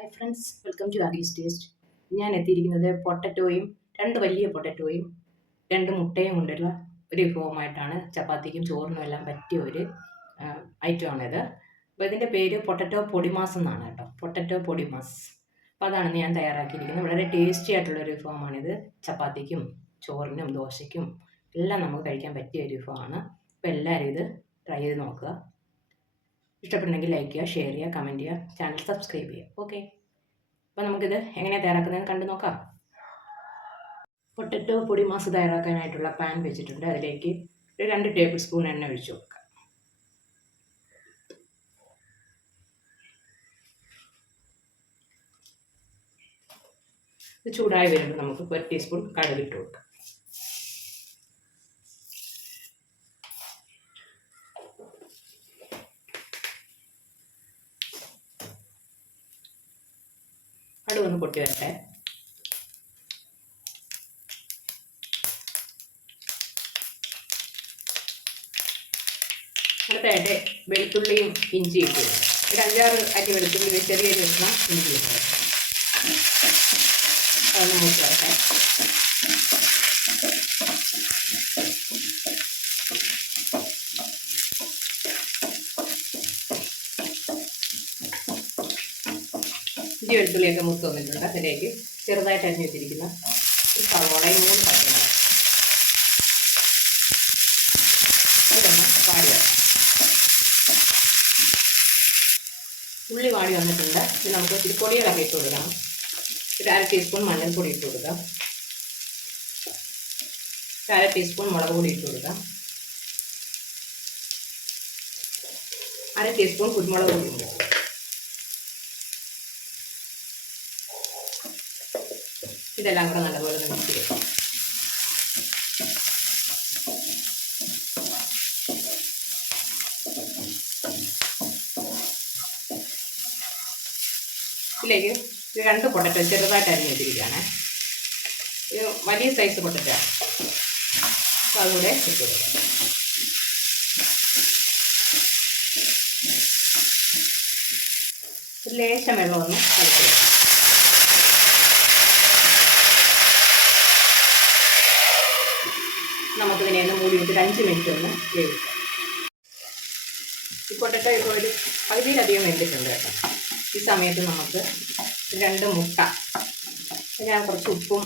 Hi friends welcome to Aagees taste ഞാൻ എത്തിയിരിക്കുന്നത് പൊട്ടറ്റോയും രണ്ട് വലിയ പൊട്ടറ്റോയും രണ്ട് മുട്ടയും കൊണ്ടുള്ള ഒരു വിഭവമായിട്ടാണ് ചപ്പാത്തിക്കും ചോറിനും എല്ലാം പറ്റിയ ഒരു ഐറ്റമാണിത്. അപ്പോൾ ഇതിന്റെ പേര് പൊട്ടറ്റോ പൊടിമാസ് എന്നാണ് കേട്ടോ. പൊട്ടറ്റോ പൊടിമാസ്. അപ്പോൾ അതാണ് ഞാൻ തയ്യാറാക്കിയിരിക്കുന്നത്. വളരെ ടേസ്റ്റി ആയിട്ടുള്ള ഒരു വിഭവമാണിത്. ചപ്പാത്തിക്കും ചോറിനും ദോശയ്ക്കും എല്ലാം നമുക്ക് കഴിക്കാൻ പറ്റിയ ഒരു വിഭവമാണ്. അപ്പോൾ എല്ലാവരും ഇത് ട്രൈ ചെയ്ത് നോക്കുക. ഇഷ്ടപ്പെടുന്നെങ്കിൽ ലൈക്ക് ചെയ്യുക ഷെയർ ചെയ്യുക കമന്റ് ചെയ്യുക ചാനൽ സബ്സ്ക്രൈബ് ചെയ്യുക. ഓക്കെ അപ്പോൾ നമുക്കിത് എങ്ങനെയാണ് തയ്യാറാക്കുന്നതെന്ന് കണ്ടു നോക്കാം. പൊട്ടറ്റോ പൊടി മാസ് തയ്യാറാക്കാനായിട്ടുള്ള പാൻ വെച്ചിട്ടുണ്ട്. അതിലേക്ക് ഒരു രണ്ട് ടേബിൾ സ്പൂൺ എണ്ണ ഒഴിച്ചു നോക്കാം ഇത് ചൂടായി വരുമ്പോൾ നമുക്ക് ഒരു ടീസ്പൂൺ കടുകിട്ട് കൊടുക്കാം. കടുക് ഒന്ന് പൊട്ടി വരട്ടെ. അടുത്തായിട്ട് വെളുത്തുള്ളിയും ഇഞ്ചിയും ഇട്ട് ഒരു അഞ്ചാറ് അരി വെളുത്തുള്ളി ചെറിയ കഷ്ണം ഇഞ്ചി ഇട്ട് അതൊന്ന് മൂത്ത് വരട്ടെ. ഇഞ്ചി വെളുത്തുള്ളിയൊക്കെ മുത്ത് വന്നിട്ടുണ്ട്. അതിലേക്ക് ചെറുതായിട്ട് അരിഞ്ഞു വെച്ചിരിക്കുന്ന. ഈ സവോളയും മൂന്ന് പച്ചമുളക് ഇതൊന്ന് വാടി ഉള്ളി വാടി വന്നിട്ടുണ്ട്. ഇത് നമുക്ക് ഇത്തിരി പൊടികളൊക്കെ ഇട്ട് കൊടുക്കാം. ഒരു അര ടീസ്പൂൺ മഞ്ഞൾപ്പൊടി ഇട്ട് കൊടുക്കാം. ഒരു അര ടീസ്പൂൺ മുളക് പൊടി ഇട്ട് കൊടുക്കാം. അര ടീസ്പൂൺ കുരുമുളക് പൊടി ഉണ്ട് ഇതെല്ലാം കൂടെ നല്ലപോലെ ഒന്ന് മിക്സ് ചെയ്യും. ഇതിലേക്ക് രണ്ട് പൊട്ടറ്റോ ചെറുതായിട്ട് അരിഞ്ഞ് വെച്ചിരിക്കുകയാണ്. ഇത് വലിയ സൈസ് പൊട്ടറ്റോ. അപ്പോൾ അതുകൂടെ ഇട്ട് ലേശം വെള്ളമൊന്ന് കളിച്ച് കൊടുക്കാം നമുക്കിതിനെ ഒന്ന് മൂടി വെച്ചിട്ട് അഞ്ച് മിനിറ്റ് ഒന്ന് വേവിക്കാം. ഈ പൊട്ടറ്റോ ഇപ്പോൾ ഒരു പകുതിയിലധികം വെന്തിട്ടുണ്ട് കേട്ടോ. ഈ സമയത്ത് നമുക്ക് രണ്ട് മുട്ട ഞാൻ കുറച്ച് ഉപ്പും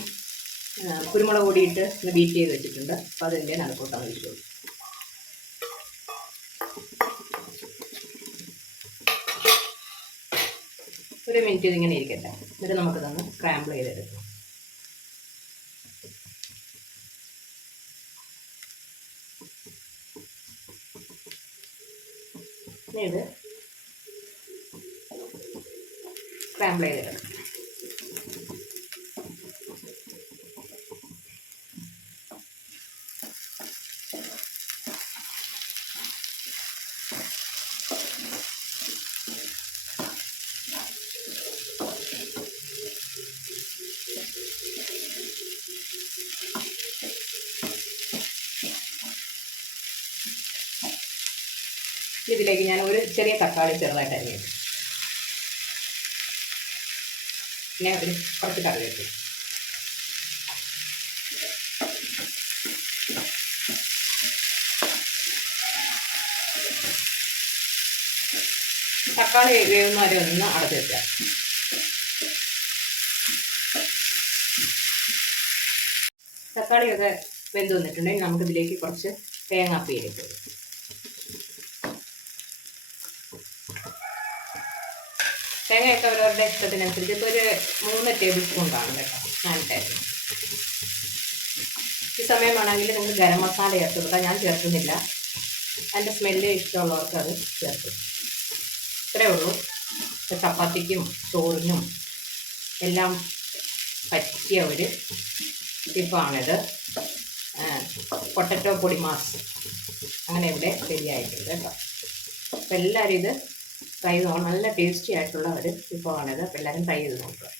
കുരുമുളക് കൂടിയിട്ട് ഒന്ന് ബീറ്റ് ചെയ്ത് വെച്ചിട്ടുണ്ട്. അപ്പോൾ അതിന്റെ നടുക്കൂട്ടാണ് ഒഴിച്ചു കൊടുക്കും. ഒരു മിനിറ്റ് ഇതിങ്ങനെ ഇരിക്കട്ടെ. എന്നിട്ട് നമുക്കിതൊന്ന് സ്ക്രാമ്പിൾ ചെയ്തെടുക്കാം. ഇത് സ്ക്രാമ്പിൾ ചെയ്തെടുക്കാം. ഇതിലേക്ക് ഞാൻ ഒരു ചെറിയ തക്കാളി ചെറുതായിട്ട് അരിഞ്ഞിട്ടു പിന്നെ ഒരു കുറച്ച് കറിവേപ്പില തക്കാളി വേവുന്ന വരെ ഒന്ന് അടച്ചു വെക്കുക. തക്കാളിയൊക്കെ വെന്ത് വന്നിട്ടുണ്ടെങ്കിൽ നമുക്കിതിലേക്ക് കുറച്ച് തേങ്ങാപ്പീരിട്ട് കൊടുക്കാം. തേങ്ങയൊക്കെ അവരവരുടെ ഇഷ്ടത്തിനനുസരിച്ച് ഇപ്പോൾ ഒരു മൂന്ന് ടേബിൾ സ്പൂൺ കാണും കേട്ടോ. ഞാനിട്ടായിരുന്നു ഈ സമയമാണെങ്കിൽ നിങ്ങൾ ഗരം മസാല ചേർത്ത് കൊടുക്കാം ഞാൻ ചേർക്കുന്നില്ല. അതിന്റെ സ്മെല്ല് ഇഷ്ടമുള്ളവർക്ക് അത് ചേർക്കും. ഇത്രയേ ഉള്ളൂ. ചപ്പാത്തിക്കും ചോറിനും എല്ലാം പറ്റിയ ഒരു ടിപ്പാണിത് പൊട്ടറ്റോ പൊടിമാസ് അങ്ങനെ ഇവിടെ റെഡിയായിട്ടുണ്ട് കേട്ടോ. അപ്പോൾ എല്ലാവരും ഇത് ട്രൈ ചെയ്ത് നല്ല ടേസ്റ്റി ആയിട്ടുള്ള ഒരു വിഭവമാണിത് എല്ലാവരും ട്രൈ ചെയ്ത് നോക്കുക.